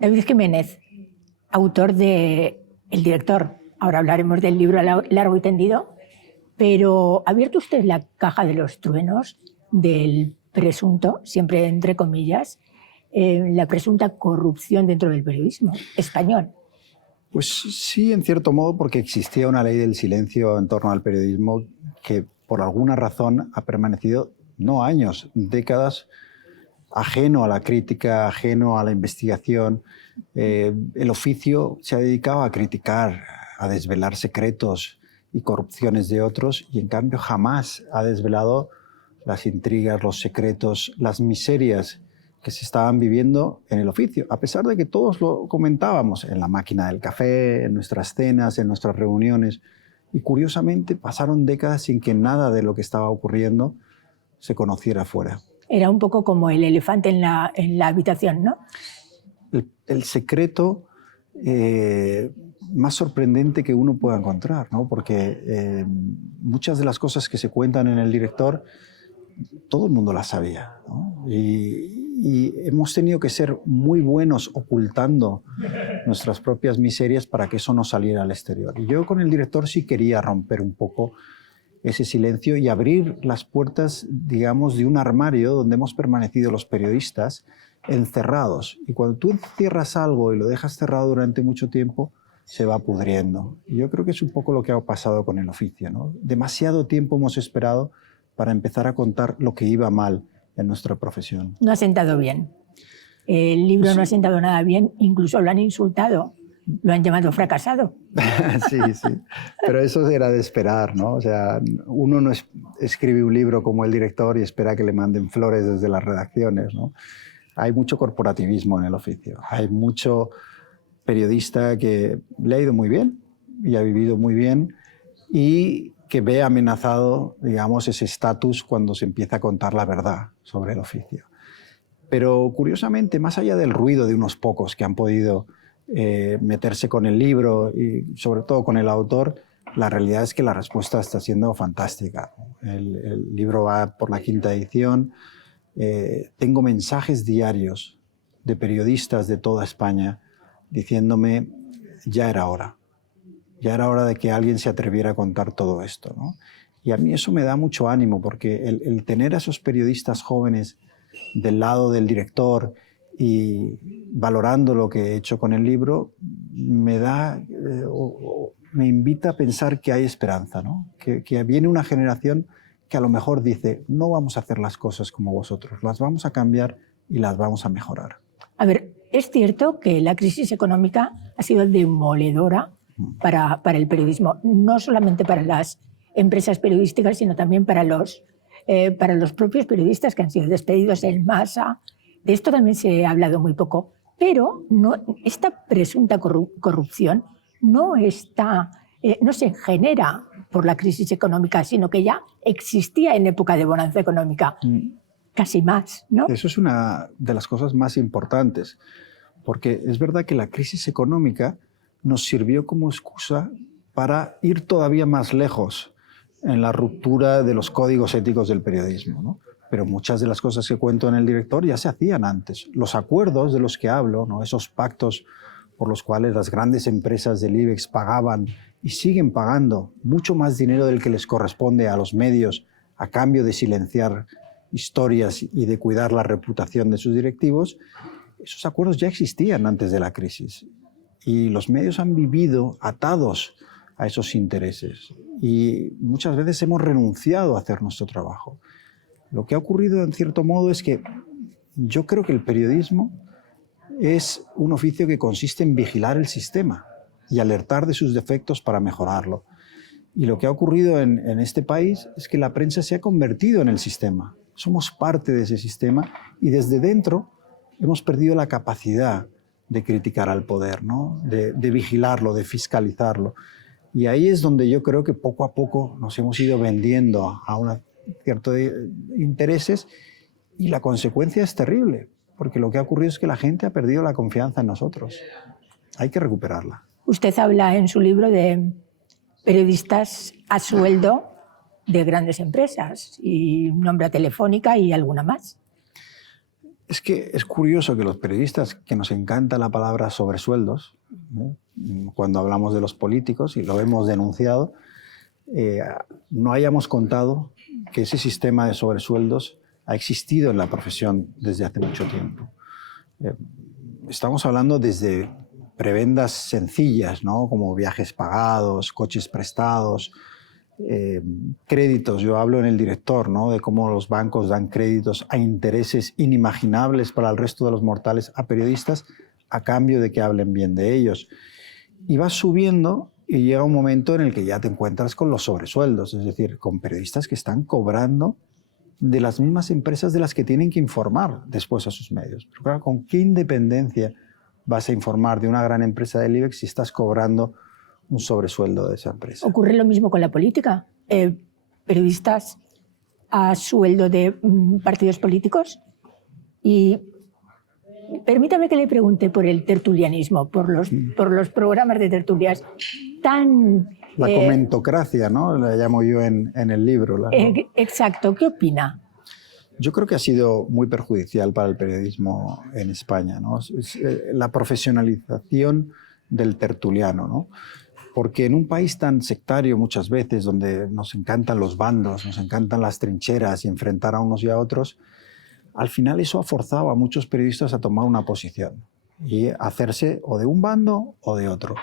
David Jiménez, autor de El director. Ahora hablaremos del libro largo y tendido, pero ¿ha abierto usted la caja de los truenos del presunto, siempre entre comillas, la presunta corrupción dentro del periodismo español? Pues sí, en cierto modo, porque existía una ley del silencio en torno al periodismo que por alguna razón ha permanecido, no años, décadas, ajeno a la crítica, ajeno a la investigación. El oficio se ha dedicado a criticar, a desvelar secretos y corrupciones de otros, y en cambio jamás ha desvelado las intrigas, los secretos, las miserias que se estaban viviendo en el oficio, a pesar de que todos lo comentábamos en la máquina del café, en nuestras cenas, en nuestras reuniones, y curiosamente pasaron décadas sin que nada de lo que estaba ocurriendo se conociera fuera. Era un poco como el elefante en la habitación, ¿no? El secreto más sorprendente que uno pueda encontrar, ¿no? Porque muchas de las cosas que se cuentan en El director, todo el mundo las sabía, ¿no? Y hemos tenido que ser muy buenos ocultando nuestras propias miserias para que eso no saliera al exterior. Y yo con El director sí quería romper un poco ese silencio y abrir las puertas, digamos, de un armario donde hemos permanecido los periodistas encerrados. Y cuando tú encierras algo y lo dejas cerrado durante mucho tiempo, se va pudriendo. Y yo creo que es un poco lo que ha pasado con el oficio, ¿no? Demasiado tiempo hemos esperado para empezar a contar lo que iba mal en nuestra profesión. No ha sentado bien. El libro no ha sentado nada bien, incluso lo han insultado, lo han llamado fracasado. Sí, sí, pero eso era de esperar, ¿no? O sea, uno no escribe un libro como El director y espera que le manden flores desde las redacciones, ¿no? Hay mucho corporativismo en el oficio, hay mucho periodista que le ha ido muy bien y ha vivido muy bien y que ve amenazado, digamos, ese estatus cuando se empieza a contar la verdad sobre el oficio. Pero curiosamente, más allá del ruido de unos pocos que han podido meterse con el libro y sobre todo con el autor, la realidad es que la respuesta está siendo fantástica. El libro va por la 5ª edición. Tengo mensajes diarios de periodistas de toda España diciéndome, ya era hora de que alguien se atreviera a contar todo esto, ¿no? Y a mí eso me da mucho ánimo, porque el tener a esos periodistas jóvenes del lado del director y valorando lo que he hecho con el libro, me invita a pensar que hay esperanza, ¿no? Que viene una generación que a lo mejor dice, no vamos a hacer las cosas como vosotros, las vamos a cambiar y las vamos a mejorar. A ver, es cierto que la crisis económica ha sido demoledora para el periodismo, no solamente para las empresas periodísticas, sino también para los propios periodistas que han sido despedidos en masa. De esto también se ha hablado muy poco, pero esta presunta corrupción no se genera por la crisis económica, sino que ya existía en época de bonanza económica, casi más, ¿no? Eso es una de las cosas más importantes, porque es verdad que la crisis económica nos sirvió como excusa para ir todavía más lejos en la ruptura de los códigos éticos del periodismo, ¿no? Pero muchas de las cosas que cuento en El director ya se hacían antes. Los acuerdos de los que hablo, ¿no? Esos pactos por los cuales las grandes empresas del IBEX pagaban y siguen pagando mucho más dinero del que les corresponde a los medios a cambio de silenciar historias y de cuidar la reputación de sus directivos, esos acuerdos ya existían antes de la crisis. Y los medios han vivido atados a esos intereses y muchas veces hemos renunciado a hacer nuestro trabajo. Lo que ha ocurrido en cierto modo es que yo creo que el periodismo es un oficio que consiste en vigilar el sistema y alertar de sus defectos para mejorarlo. Y lo que ha ocurrido en este país es que la prensa se ha convertido en el sistema. Somos parte de ese sistema y desde dentro hemos perdido la capacidad de criticar al poder, ¿no? de vigilarlo, de fiscalizarlo. Y ahí es donde yo creo que poco a poco nos hemos ido vendiendo a ciertos intereses y la consecuencia es terrible, porque lo que ha ocurrido es que la gente ha perdido la confianza en nosotros. Hay que recuperarla. Usted habla en su libro de periodistas a sueldo de grandes empresas y nombra Telefónica y alguna más. Es que es curioso que los periodistas, que nos encanta la palabra sobresueldos, ¿no? Cuando hablamos de los políticos, y lo hemos denunciado, no hayamos contado que ese sistema de sobresueldos ha existido en la profesión desde hace mucho tiempo. Estamos hablando desde prebendas sencillas, ¿no? Como viajes pagados, coches prestados, créditos. Yo hablo en El Director, ¿no? De cómo los bancos dan créditos a intereses inimaginables para el resto de los mortales a periodistas a cambio de que hablen bien de ellos. Y vas subiendo y llega un momento en el que ya te encuentras con los sobresueldos, es decir, con periodistas que están cobrando de las mismas empresas de las que tienen que informar después a sus medios. Pero claro, ¿con qué independencia vas a informar de una gran empresa del IBEX si estás cobrando un sobresueldo de esa empresa? Ocurre lo mismo con la política. Periodistas a sueldo de partidos políticos. Y permítame que le pregunte por el tertulianismo, por los programas de tertulias tan... La comentocracia, ¿no? La llamo yo en el libro. Exacto. ¿Qué opina? Yo creo que ha sido muy perjudicial para el periodismo en España, ¿no? La profesionalización del tertuliano, ¿no? Porque en un país tan sectario muchas veces, donde nos encantan los bandos, nos encantan las trincheras y enfrentar a unos y a otros, al final eso ha forzado a muchos periodistas a tomar una posición y hacerse o de un bando o de otro,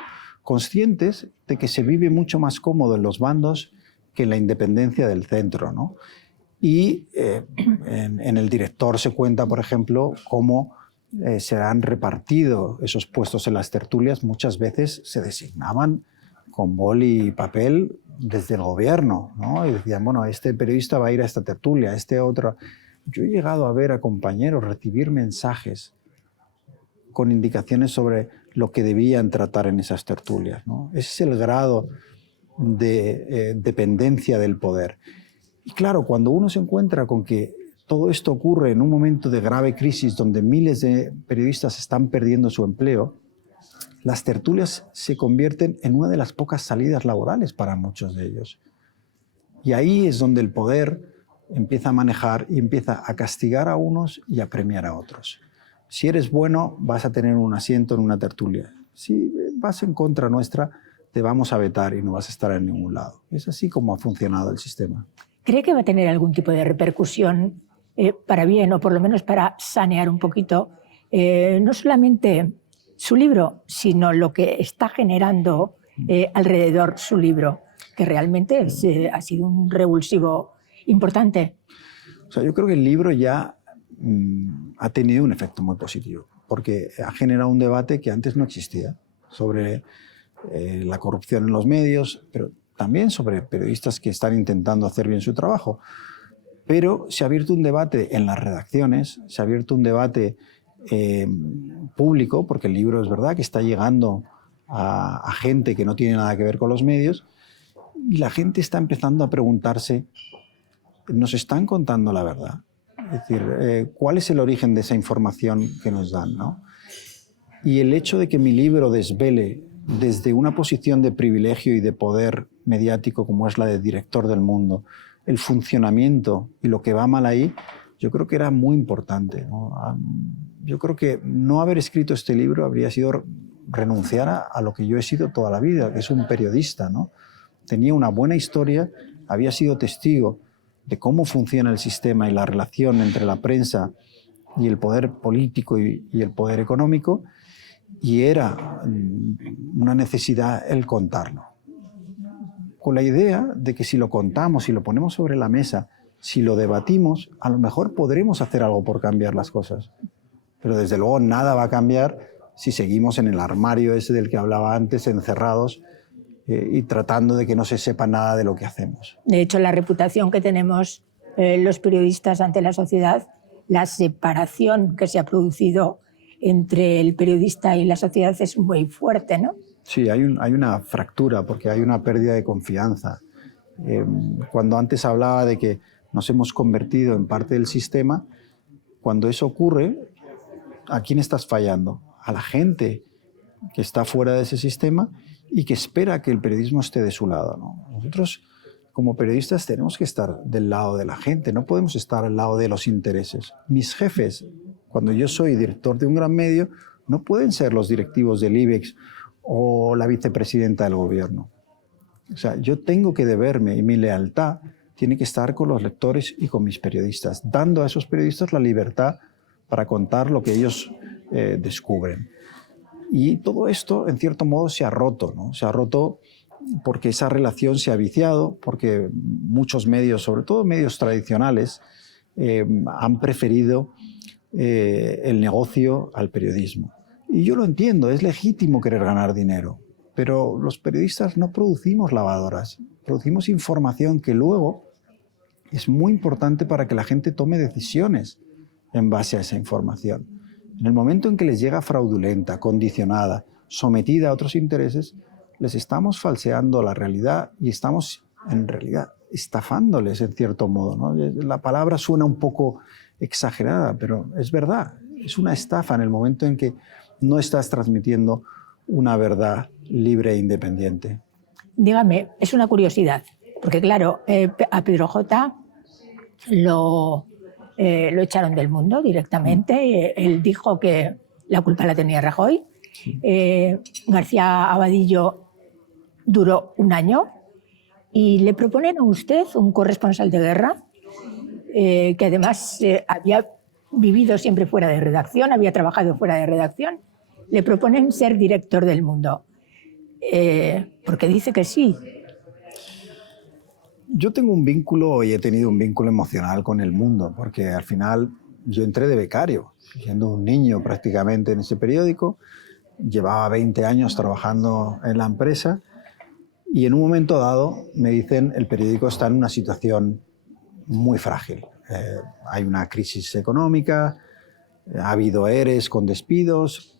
conscientes de que se vive mucho más cómodo en los bandos que en la independencia del centro, ¿no? Y en El Director se cuenta, por ejemplo, cómo se han repartido esos puestos en las tertulias. Muchas veces se designaban con boli y papel desde el gobierno, ¿no? Y decían, bueno, este periodista va a ir a esta tertulia, este otro. Yo he llegado a ver a compañeros recibir mensajes con indicaciones sobre lo que debían tratar en esas tertulias, ¿no? Ese es el grado de dependencia del poder. Y claro, cuando uno se encuentra con que todo esto ocurre en un momento de grave crisis donde miles de periodistas están perdiendo su empleo, las tertulias se convierten en una de las pocas salidas laborales para muchos de ellos. Y ahí es donde el poder empieza a manejar y empieza a castigar a unos y a premiar a otros. Si eres bueno, vas a tener un asiento en una tertulia. Si vas en contra nuestra, te vamos a vetar y no vas a estar en ningún lado. Es así como ha funcionado el sistema. ¿Cree que va a tener algún tipo de repercusión para bien o por lo menos para sanear un poquito no solamente su libro, sino lo que está generando alrededor su libro, que realmente ha sido un revulsivo importante? O sea, yo creo que el libro ya ha tenido un efecto muy positivo, porque ha generado un debate que antes no existía sobre la corrupción en los medios, pero también sobre periodistas que están intentando hacer bien su trabajo. Pero se ha abierto un debate en las redacciones, se ha abierto un debate público, porque el libro es verdad que está llegando a gente que no tiene nada que ver con los medios, y la gente está empezando a preguntarse, ¿nos están contando la verdad? Es decir, ¿cuál es el origen de esa información que nos dan, ¿no? Y el hecho de que mi libro desvele desde una posición de privilegio y de poder mediático como es la de director del Mundo, el funcionamiento y lo que va mal ahí, yo creo que era muy importante, ¿no? Yo creo que no haber escrito este libro habría sido renunciar a lo que yo he sido toda la vida, que es un periodista, ¿no? Tenía una buena historia, había sido testigo de cómo funciona el sistema y la relación entre la prensa y el poder político y el poder económico, y era una necesidad el contarlo. Con la idea de que si lo contamos, si lo ponemos sobre la mesa, si lo debatimos, a lo mejor podremos hacer algo por cambiar las cosas. Pero desde luego nada va a cambiar si seguimos en el armario ese del que hablaba antes, encerrados y tratando de que no se sepa nada de lo que hacemos. De hecho, la reputación que tenemos los periodistas ante la sociedad, la separación que se ha producido entre el periodista y la sociedad es muy fuerte, ¿no? Sí, hay una fractura porque hay una pérdida de confianza. Cuando antes hablaba de que nos hemos convertido en parte del sistema, cuando eso ocurre, ¿a quién estás fallando? A la gente que está fuera de ese sistema y que espera que el periodismo esté de su lado, ¿no? Nosotros, como periodistas, tenemos que estar del lado de la gente, no podemos estar al lado de los intereses. Mis jefes, Cuando yo soy director de un gran medio, no pueden ser los directivos del IBEX o la vicepresidenta del gobierno. O sea, yo tengo que deberme, y mi lealtad tiene que estar con los lectores y con mis periodistas, dando a esos periodistas la libertad para contar lo que ellos descubren. Y todo esto, en cierto modo, se ha roto, ¿no? Se ha roto porque esa relación se ha viciado, porque muchos medios, sobre todo medios tradicionales, han preferido el negocio al periodismo. Y yo lo entiendo, es legítimo querer ganar dinero, pero los periodistas no producimos lavadoras, producimos información que luego es muy importante para que la gente tome decisiones en base a esa información. En el momento en que les llega fraudulenta, condicionada, sometida a otros intereses, les estamos falseando la realidad y estamos, en realidad, estafándoles en cierto modo, ¿no? La palabra suena un poco exagerada, pero es verdad. Es una estafa en el momento en que no estás transmitiendo una verdad libre e independiente. Dígame, es una curiosidad, porque claro, a Pedro J. lo echaron del mundo directamente. Él dijo que la culpa la tenía Rajoy. García Abadillo duró un año y le proponen a usted un corresponsal de guerra que además había vivido siempre fuera de redacción, había trabajado fuera de redacción. Le proponen ser director del Mundo. Porque dice que sí. Yo tengo un vínculo y he tenido un vínculo emocional con El Mundo, porque al final yo entré de becario, siendo un niño prácticamente en ese periódico, llevaba 20 años trabajando en la empresa y en un momento dado me dicen el periódico está en una situación muy frágil. Hay una crisis económica, ha habido ERES con despidos,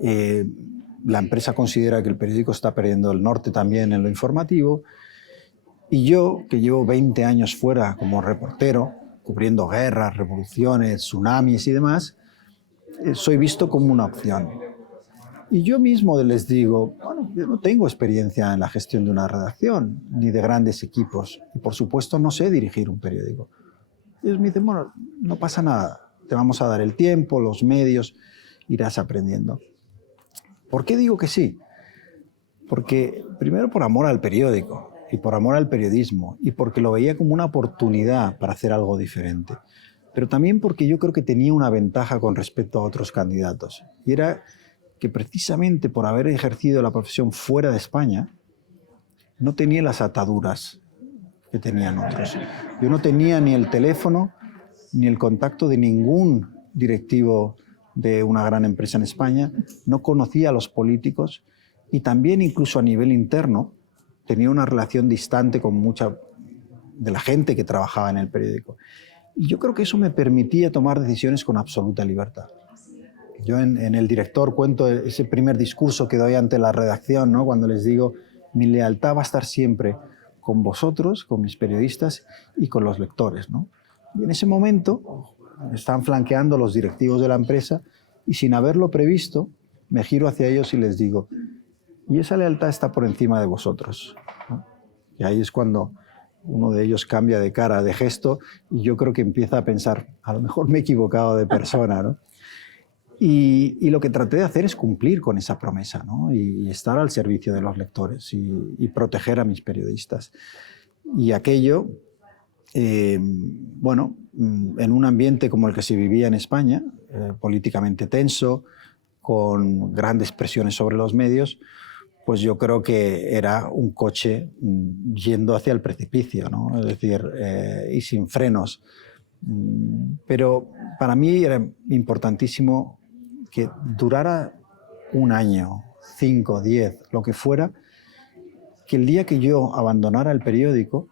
la empresa considera que el periódico está perdiendo el norte también en lo informativo. Y yo, que llevo 20 años fuera como reportero, cubriendo guerras, revoluciones, tsunamis y demás, soy visto como una opción. Y yo mismo les digo, bueno, yo no tengo experiencia en la gestión de una redacción, ni de grandes equipos, y por supuesto no sé dirigir un periódico. Y ellos me dicen, bueno, no pasa nada, te vamos a dar el tiempo, los medios, irás aprendiendo. ¿Por qué digo que sí? Porque primero por amor al periódico, y por amor al periodismo, y porque lo veía como una oportunidad para hacer algo diferente. Pero también porque yo creo que tenía una ventaja con respecto a otros candidatos. Y era que precisamente por haber ejercido la profesión fuera de España, no tenía las ataduras que tenían otros. Yo no tenía ni el teléfono, ni el contacto de ningún directivo de una gran empresa en España, no conocía a los políticos y también incluso a nivel interno, tenía una relación distante con mucha de la gente que trabajaba en el periódico. Y yo creo que eso me permitía tomar decisiones con absoluta libertad. Yo en El Director cuento ese primer discurso que doy ante la redacción, ¿no? Cuando les digo, mi lealtad va a estar siempre con vosotros, con mis periodistas y con los lectores, ¿no? Y en ese momento están flanqueando los directivos de la empresa y sin haberlo previsto, me giro hacia ellos y les digo, y esa lealtad está por encima de vosotros, ¿no? Y ahí es cuando uno de ellos cambia de cara, de gesto, y yo creo que empieza a pensar, a lo mejor me he equivocado de persona, ¿no? Y lo que traté de hacer es cumplir con esa promesa, ¿no? Y estar al servicio de los lectores y proteger a mis periodistas. Y aquello, bueno, en un ambiente como el que se vivía en España, políticamente tenso, con grandes presiones sobre los medios, pues yo creo que era un coche yendo hacia el precipicio, ¿no? Es decir, y sin frenos. Pero para mí era importantísimo que durara un año, 5, 10, lo que fuera, que el día que yo abandonara el periódico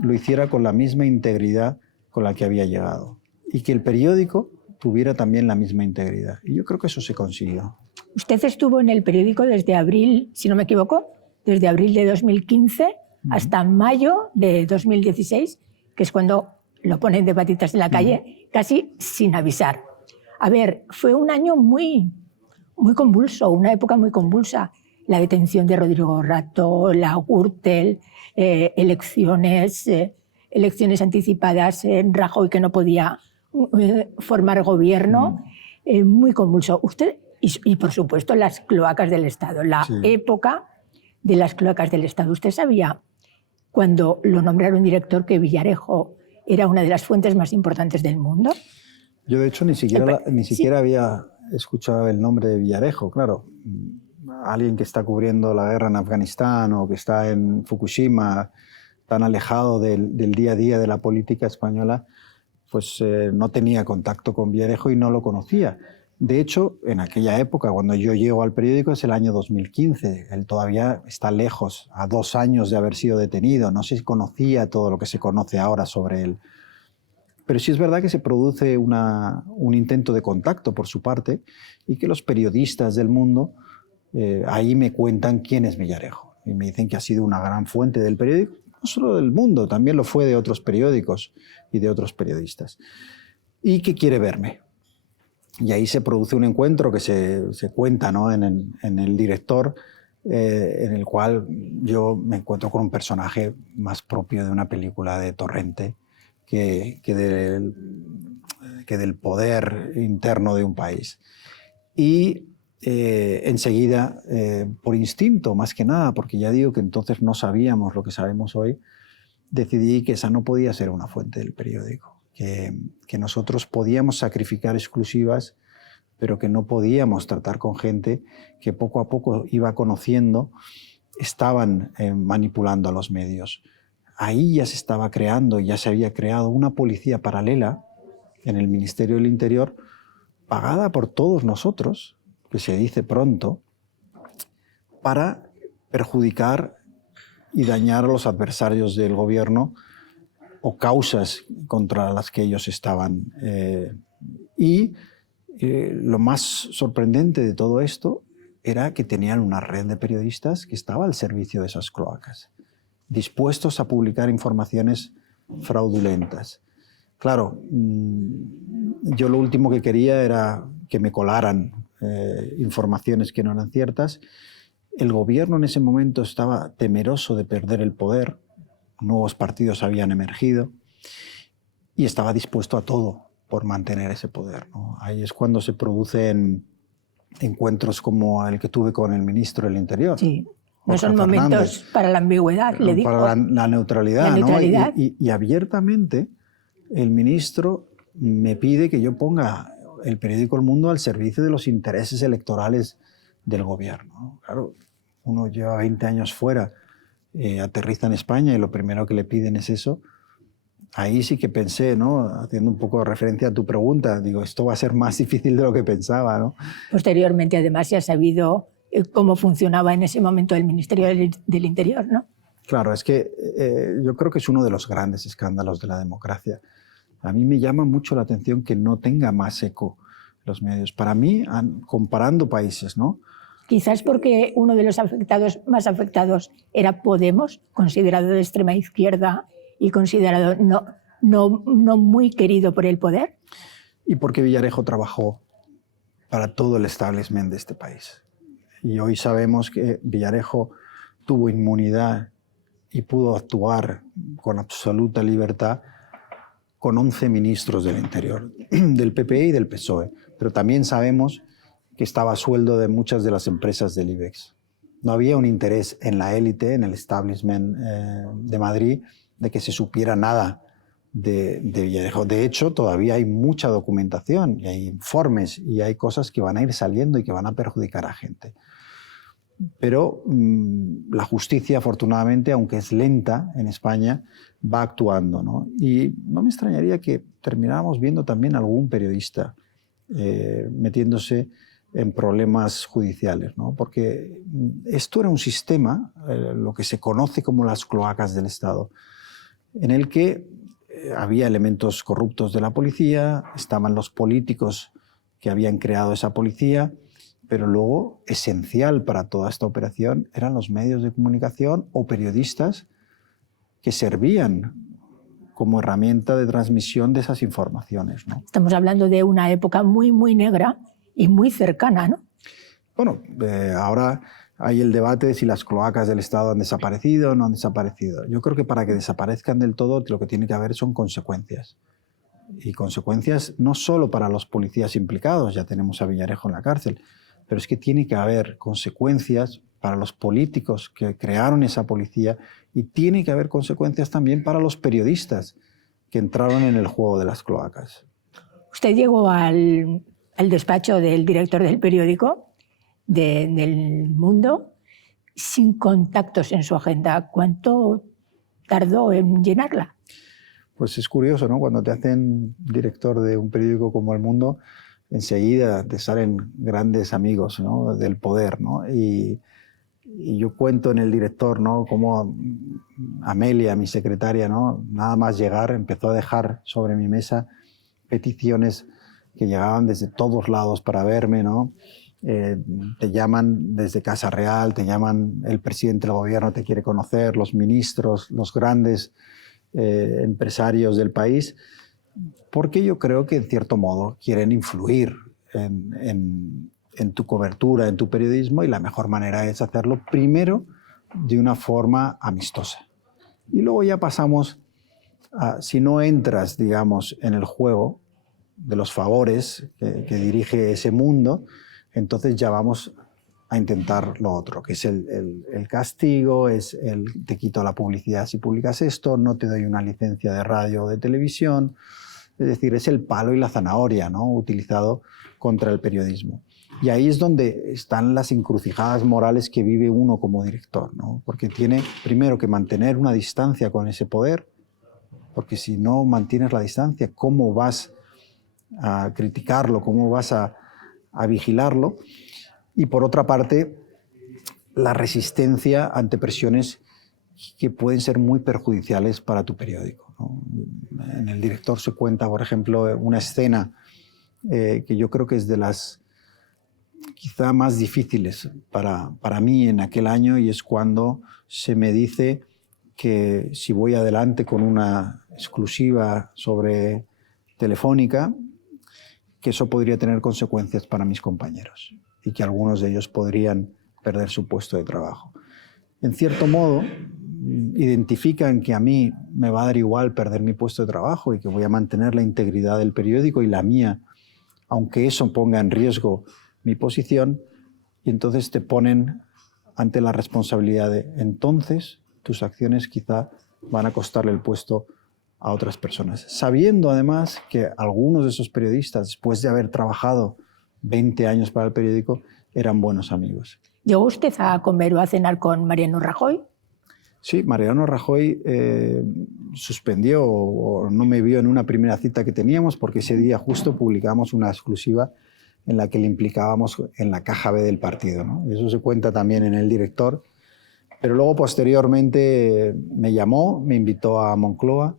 lo hiciera con la misma integridad con la que había llegado y que el periódico tuviera también la misma integridad. Y yo creo que eso se consiguió. Usted estuvo en el periódico desde abril, si no me equivoco, desde abril de 2015 hasta mayo de 2016, que es cuando lo ponen de patitas en la calle, casi sin avisar. A ver, fue un año muy convulso, una época muy convulsa. La detención de Rodrigo Rato, la Gürtel, elecciones anticipadas, Rajoy que no podía formar gobierno. muy convulso. Usted, y por supuesto las cloacas del Estado, la Sí. época de las cloacas del Estado. ¿Usted sabía, cuando lo nombraron director, que Villarejo era una de las fuentes más importantes del mundo? Yo, de hecho, ni siquiera había escuchado el nombre de Villarejo, claro. Alguien que está cubriendo la guerra en Afganistán o que está en Fukushima, tan alejado del día a día de la política española, pues no tenía contacto con Villarejo y no lo conocía. De hecho, en aquella época, cuando yo llego al periódico, es el año 2015. Él todavía está lejos, a 2 años de haber sido detenido. No se conocía todo lo que se conoce ahora sobre él. Pero sí es verdad que se produce un intento de contacto por su parte y que los periodistas del mundo ahí me cuentan quién es Villarejo. Y me dicen que ha sido una gran fuente del periódico, no solo del mundo, también lo fue de otros periódicos y de otros periodistas. Y que quiere verme. Y ahí se produce un encuentro que se cuenta, ¿no?, en el director, en el cual yo me encuentro con un personaje más propio de una película de Torrente que del poder interno de un país. Y enseguida, por instinto más que nada, porque ya digo que entonces no sabíamos lo que sabemos hoy, decidí que esa no podía ser una fuente del periódico. Que nosotros podíamos sacrificar exclusivas, pero que no podíamos tratar con gente que poco a poco iba conociendo, estaban manipulando a los medios. Ahí ya se estaba creando, ya se había creado una policía paralela en el Ministerio del Interior, pagada por todos nosotros, que se dice pronto, para perjudicar y dañar a los adversarios del gobierno o causas contra las que ellos estaban. Lo más sorprendente de todo esto era que tenían una red de periodistas que estaba al servicio de esas cloacas, dispuestos a publicar informaciones fraudulentas. Claro, yo lo último que quería era que me colaran informaciones que no eran ciertas. El gobierno en ese momento estaba temeroso de perder el poder, nuevos partidos habían emergido y estaba dispuesto a todo por mantener ese poder, ¿no? Ahí es cuando se producen encuentros como el que tuve con el ministro del Interior. Sí, no Borja son momentos Fernández, para la ambigüedad, le digo. para la neutralidad, La neutralidad. ¿no? Y abiertamente el ministro me pide que yo ponga el periódico El Mundo al servicio de los intereses electorales del gobierno. Claro, uno lleva 20 años fuera, aterriza en España y lo primero que le piden es eso. Ahí sí que pensé, ¿no?, haciendo un poco de referencia a tu pregunta, digo, esto va a ser más difícil de lo que pensaba, ¿no? Posteriormente, además, se ha sabido cómo funcionaba en ese momento el Ministerio del Interior, ¿no? Claro, es que yo creo que es uno de los grandes escándalos de la democracia. A mí me llama mucho la atención que no tenga más eco los medios. Para mí, comparando países, ¿no? Quizás porque uno de los más afectados era Podemos, considerado de extrema izquierda y considerado no muy querido por el poder. Y porque Villarejo trabajó para todo el establishment de este país. Y hoy sabemos que Villarejo tuvo inmunidad y pudo actuar con absoluta libertad con 11 ministros del Interior, del PP y del PSOE. Pero también sabemos que estaba a sueldo de muchas de las empresas del IBEX. No había un interés en la élite, en el establishment de Madrid, de que se supiera nada de Villarejo. De hecho, todavía hay mucha documentación y hay informes y hay cosas que van a ir saliendo y que van a perjudicar a gente. Pero la justicia, afortunadamente, aunque es lenta en España, va actuando, ¿no? Y no me extrañaría que termináramos viendo también algún periodista metiéndose en problemas judiciales, ¿no? Porque esto era un sistema, lo que se conoce como las cloacas del Estado, en el que había elementos corruptos de la policía, estaban los políticos que habían creado esa policía, pero luego, esencial para toda esta operación, eran los medios de comunicación o periodistas que servían como herramienta de transmisión de esas informaciones, ¿no? Estamos hablando de una época muy, muy negra y muy cercana, ¿no? Bueno, ahora hay el debate de si las cloacas del Estado han desaparecido o no han desaparecido. Yo creo que para que desaparezcan del todo lo que tiene que haber son consecuencias. y consecuencias no solo para los policías implicados, ya tenemos a Villarejo en la cárcel, pero es que tiene que haber consecuencias para los políticos que crearon esa policía y tiene que haber consecuencias también para los periodistas que entraron en el juego de las cloacas. Usted llegó al despacho del director del periódico, del Mundo, sin contactos en su agenda. ¿Cuánto tardó en llenarla? Pues es curioso, ¿no? Cuando te hacen director de un periódico como El Mundo, enseguida te salen grandes amigos, ¿no? Del poder, ¿no? Y yo cuento en el director, ¿no? Cómo Amelia, mi secretaria, ¿no? Nada más llegar, empezó a dejar sobre mi mesa peticiones que llegaban desde todos lados para verme, ¿no? Te llaman desde Casa Real, te llaman el presidente del gobierno, te quiere conocer, los ministros, los grandes empresarios del país, porque yo creo que en cierto modo quieren influir en tu cobertura, en tu periodismo, y la mejor manera es hacerlo primero de una forma amistosa. Y luego ya pasamos a, si no entras, digamos, en el juego de los favores que dirige ese mundo, entonces ya vamos a intentar lo otro, que es el castigo, es el te quito la publicidad si publicas esto, no te doy una licencia de radio o de televisión. Es decir, es el palo y la zanahoria, ¿no? Utilizado contra el periodismo. Y ahí es donde están las encrucijadas morales que vive uno como director, ¿no? Porque tiene primero que mantener una distancia con ese poder, porque si no mantienes la distancia, ¿cómo vas a criticarlo? ¿Cómo vas a vigilarlo? Y por otra parte, la resistencia ante presiones que pueden ser muy perjudiciales para tu periódico, ¿no? En el director se cuenta, por ejemplo, una escena que yo creo que es de las quizá más difíciles para mí en aquel año, y es cuando se me dice que si voy adelante con una exclusiva sobre Telefónica, que eso podría tener consecuencias para mis compañeros y que algunos de ellos podrían perder su puesto de trabajo. En cierto modo, identifican que a mí me va a dar igual perder mi puesto de trabajo y que voy a mantener la integridad del periódico y la mía, aunque eso ponga en riesgo mi posición, y entonces te ponen ante la responsabilidad de entonces tus acciones quizá van a costarle el puesto a otras personas, sabiendo además que algunos de esos periodistas, después de haber trabajado 20 años para el periódico, eran buenos amigos. ¿Llegó usted a comer o a cenar con Mariano Rajoy? Sí, Mariano Rajoy suspendió o no me vio en una primera cita que teníamos porque ese día justo publicamos una exclusiva en la que le implicábamos en la caja B del partido, ¿no? Eso se cuenta también en el director. Pero luego posteriormente me llamó, me invitó a Moncloa,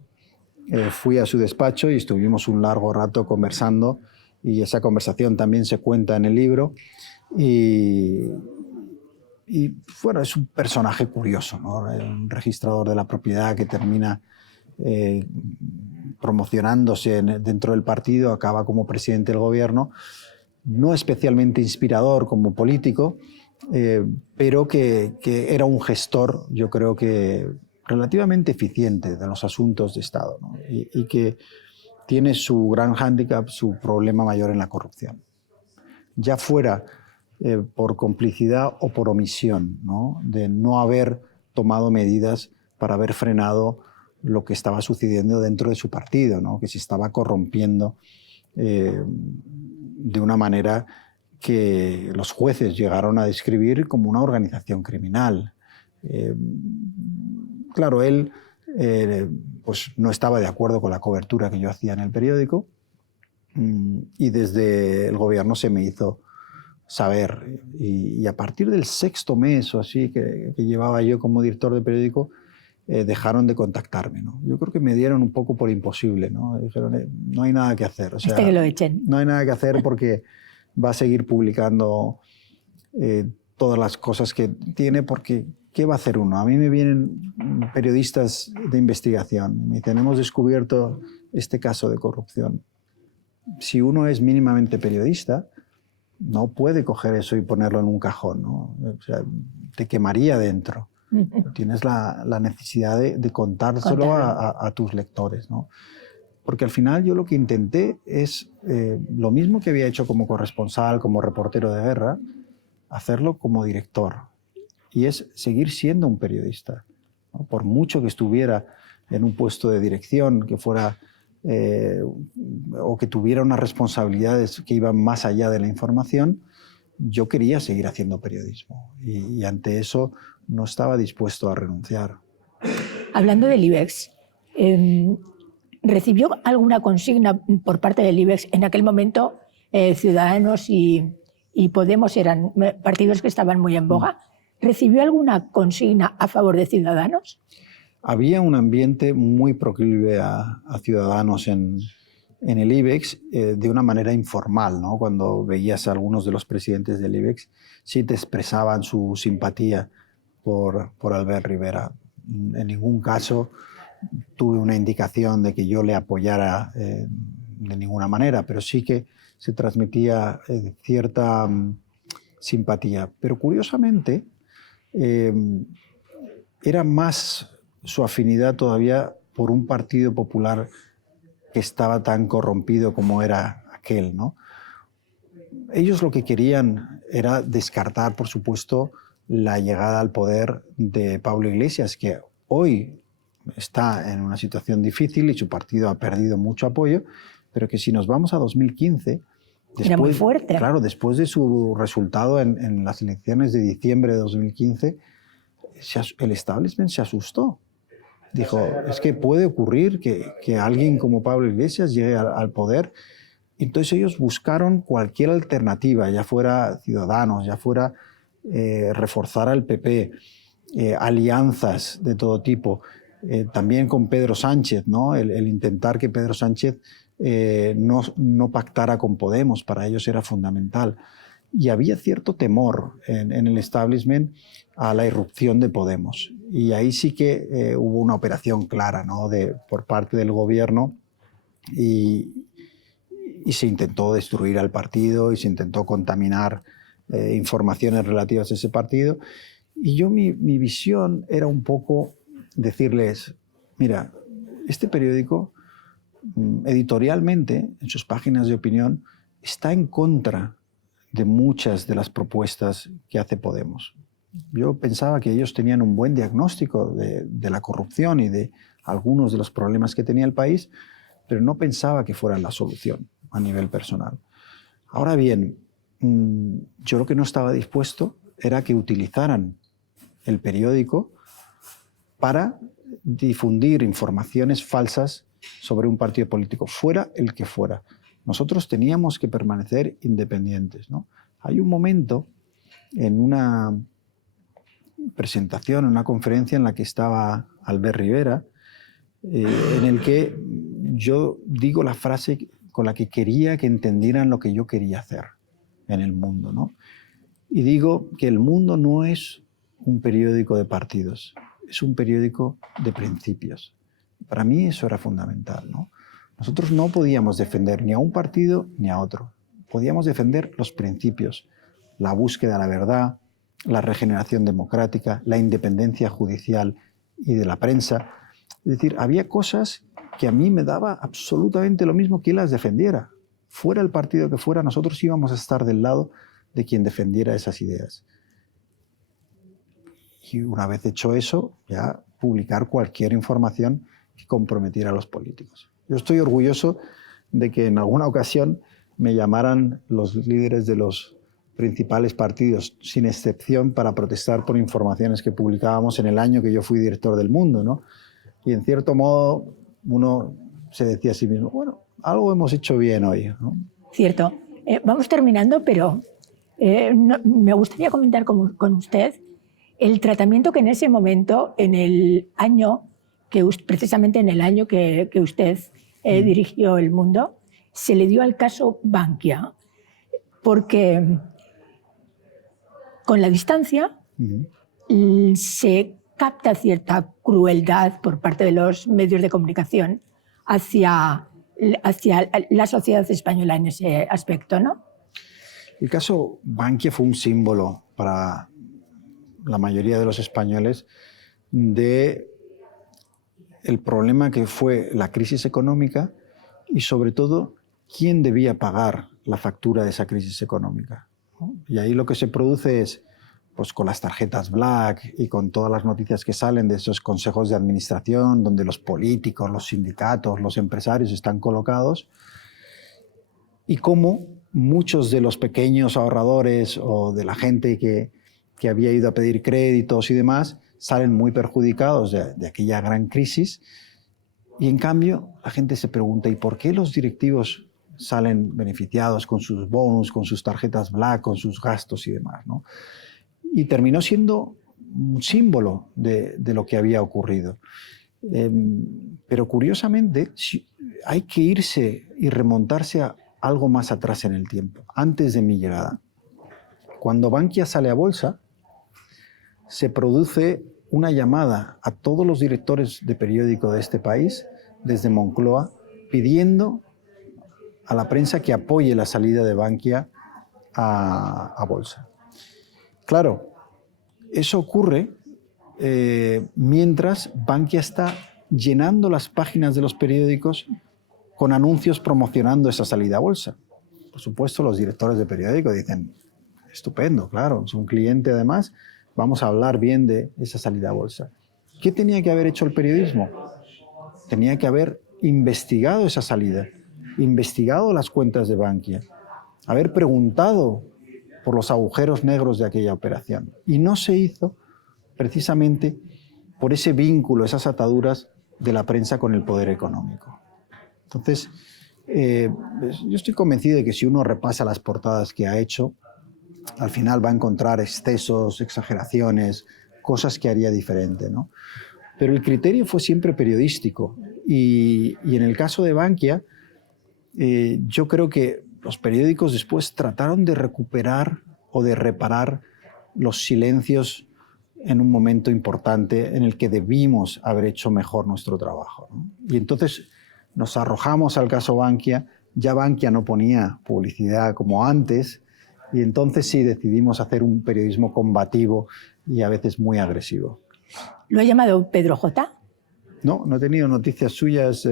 fui a su despacho y estuvimos un largo rato conversando, y esa conversación también se cuenta en el libro. Y bueno, es un personaje curioso, ¿no? Un registrador de la propiedad que termina promocionándose dentro del partido, acaba como presidente del gobierno, no especialmente inspirador como político, pero que era un gestor, yo creo que relativamente eficiente de los asuntos de Estado, ¿no? Y que tiene su gran hándicap, su problema mayor en la corrupción. Ya fuera por complicidad o por omisión, ¿no? De no haber tomado medidas para haber frenado lo que estaba sucediendo dentro de su partido, ¿no? Que se estaba corrompiendo de una manera que los jueces llegaron a describir como una organización criminal. Claro, él pues no estaba de acuerdo con la cobertura que yo hacía en el periódico, y desde el gobierno se me hizo saber. Y a partir del 6º mes o así que llevaba yo como director de periódico, dejaron de contactarme, ¿no? Yo creo que me dieron un poco por imposible, ¿no? Dijeron, no hay nada que hacer. O sea, hasta que lo echen. No hay nada que hacer porque va a seguir publicando todas las cosas que tiene, porque ¿qué va a hacer uno? A mí me vienen periodistas de investigación y me dicen, hemos descubierto este caso de corrupción. Si uno es mínimamente periodista, no puede coger eso y ponerlo en un cajón, ¿no? O sea, te quemaría dentro. Tienes la necesidad de contárselo a tus lectores, ¿no? Porque al final yo lo que intenté es lo mismo que había hecho como corresponsal, como reportero de guerra, hacerlo como director. Y es seguir siendo un periodista, ¿no? Por mucho que estuviera en un puesto de dirección, que fuera o que tuviera unas responsabilidades que iban más allá de la información, yo quería seguir haciendo periodismo. Y ante eso no estaba dispuesto a renunciar. Hablando del IBEX, ¿recibió alguna consigna por parte del IBEX? En aquel momento, Ciudadanos y Podemos eran partidos que estaban muy en boga. ¿Recibió alguna consigna a favor de Ciudadanos? Había un ambiente muy proclive a Ciudadanos en el IBEX de una manera informal, ¿no? Cuando veías a algunos de los presidentes del IBEX, sí te expresaban su simpatía por Albert Rivera. En ningún caso tuve una indicación de que yo le apoyara de ninguna manera, pero sí que se transmitía cierta simpatía. Pero curiosamente, era más su afinidad todavía por un Partido Popular que estaba tan corrompido como era aquel, ¿no? Ellos lo que querían era descartar, por supuesto, la llegada al poder de Pablo Iglesias, que hoy está en una situación difícil y su partido ha perdido mucho apoyo, pero que si nos vamos a 2015, era muy fuerte. Claro, después de su resultado en las elecciones de diciembre de 2015, el establishment se asustó. Dijo, es que puede ocurrir que alguien como Pablo Iglesias llegue al poder. Entonces ellos buscaron cualquier alternativa, ya fuera Ciudadanos, ya fuera reforzar al PP, alianzas de todo tipo, también con Pedro Sánchez, ¿no? El intentar que Pedro Sánchez no pactara con Podemos, para ellos era fundamental. Y había cierto temor en el establishment a la irrupción de Podemos. Y ahí sí que hubo una operación clara, ¿no? Por parte del gobierno y se intentó destruir al partido y se intentó contaminar informaciones relativas a ese partido. Y yo mi visión era un poco decirles, mira, este periódico editorialmente, en sus páginas de opinión, está en contra de muchas de las propuestas que hace Podemos. Yo pensaba que ellos tenían un buen diagnóstico de la corrupción y de algunos de los problemas que tenía el país, pero no pensaba que fueran la solución a nivel personal. Ahora bien, yo lo que no estaba dispuesto era que utilizaran el periódico para difundir informaciones falsas sobre un partido político, fuera el que fuera. Nosotros teníamos que permanecer independientes, ¿no? Hay un momento en una presentación, en una conferencia en la que estaba Albert Rivera, en el que yo digo la frase con la que quería que entendieran lo que yo quería hacer en el mundo, ¿no? Y digo que el mundo no es un periódico de partidos, es un periódico de principios. Para mí eso era fundamental, ¿no? Nosotros no podíamos defender ni a un partido ni a otro. Podíamos defender los principios, la búsqueda de la verdad, la regeneración democrática, la independencia judicial y de la prensa. Es decir, había cosas que a mí me daba absolutamente lo mismo que las defendiera. Fuera el partido que fuera, nosotros íbamos a estar del lado de quien defendiera esas ideas. Y una vez hecho eso, ya publicar cualquier información que comprometiera a los políticos. Yo estoy orgulloso de que en alguna ocasión me llamaran los líderes de los principales partidos, sin excepción, para protestar por informaciones que publicábamos en el año que yo fui director del Mundo, ¿no? Y en cierto modo uno se decía a sí mismo, bueno, algo hemos hecho bien hoy, ¿no? Cierto. Vamos terminando, pero me gustaría comentar con usted el tratamiento que en ese momento, en el año, precisamente en el año que usted dirigió El Mundo, se le dio al caso Bankia, porque con la distancia se capta cierta crueldad por parte de los medios de comunicación hacia la sociedad española en ese aspecto, ¿no? El caso Bankia fue un símbolo para la mayoría de los españoles de el problema que fue la crisis económica y sobre todo quién debía pagar la factura de esa crisis económica, ¿no? Y ahí lo que se produce es, pues con las tarjetas Black y con todas las noticias que salen de esos consejos de administración donde los políticos, los sindicatos, los empresarios están colocados, y cómo muchos de los pequeños ahorradores o de la gente que había ido a pedir créditos y demás salen muy perjudicados de aquella gran crisis. Y en cambio la gente se pregunta, ¿y por qué los directivos salen beneficiados con sus bonus, con sus tarjetas Black, con sus gastos y demás, ¿no? Y terminó siendo un símbolo de lo que había ocurrido. Pero curiosamente hay que irse y remontarse a algo más atrás en el tiempo, antes de mi llegada. Cuando Bankia sale a bolsa, se produce una llamada a todos los directores de periódico de este país, desde Moncloa, pidiendo a la prensa que apoye la salida de Bankia a bolsa. Claro, eso ocurre mientras Bankia está llenando las páginas de los periódicos con anuncios promocionando esa salida a bolsa. Por supuesto, los directores de periódico dicen, estupendo, claro, es un cliente además, vamos a hablar bien de esa salida a bolsa. ¿Qué tenía que haber hecho el periodismo? Tenía que haber investigado esa salida, investigado las cuentas de Bankia, haber preguntado por los agujeros negros de aquella operación. Y no se hizo precisamente por ese vínculo, esas ataduras de la prensa con el poder económico. Entonces, yo estoy convencido de que si uno repasa las portadas que ha hecho, al final va a encontrar excesos, exageraciones, cosas que haría diferente, ¿no? Pero el criterio fue siempre periodístico y en el caso de Bankia, yo creo que los periódicos después trataron de recuperar o de reparar los silencios en un momento importante en el que debimos haber hecho mejor nuestro trabajo, ¿no? Y entonces nos arrojamos al caso Bankia, ya Bankia no ponía publicidad como antes, y entonces sí decidimos hacer un periodismo combativo y a veces muy agresivo. ¿Lo ha llamado Pedro J? No, no he tenido noticias suyas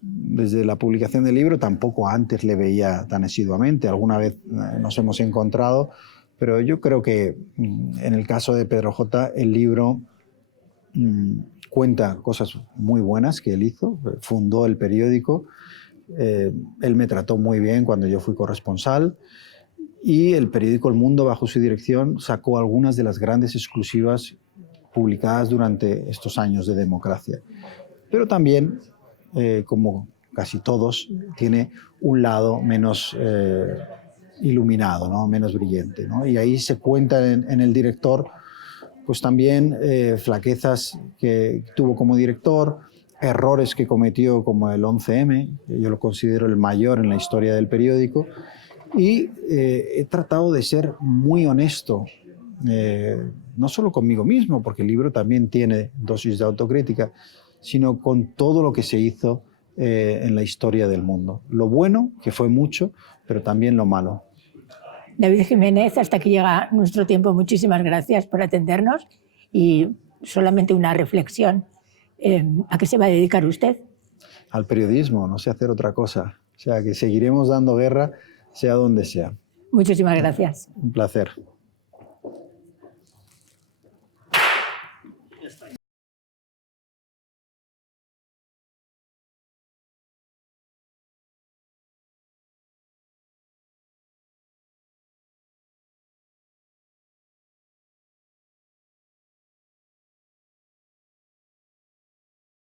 desde la publicación del libro, tampoco antes le veía tan asiduamente, alguna vez nos hemos encontrado, pero yo creo que en el caso de Pedro J, el libro cuenta cosas muy buenas que él hizo, fundó el periódico, él me trató muy bien cuando yo fui corresponsal y el periódico El Mundo, bajo su dirección, sacó algunas de las grandes exclusivas publicadas durante estos años de democracia. Pero también, como casi todos, tiene un lado menos iluminado, ¿no? Menos brillante, ¿no? Y ahí se cuenta en el director pues también flaquezas que tuvo como director, errores que cometió como el 11M, que yo lo considero el mayor en la historia del periódico, y he tratado de ser muy honesto, no solo conmigo mismo, porque el libro también tiene dosis de autocrítica, sino con todo lo que se hizo en la historia del mundo. Lo bueno, que fue mucho, pero también lo malo. David Jiménez, hasta aquí llega nuestro tiempo. Muchísimas gracias por atendernos y solamente una reflexión. ¿A qué se va a dedicar usted? Al periodismo, no sé hacer otra cosa. O sea, que seguiremos dando guerra, sea donde sea. Muchísimas gracias. Un placer.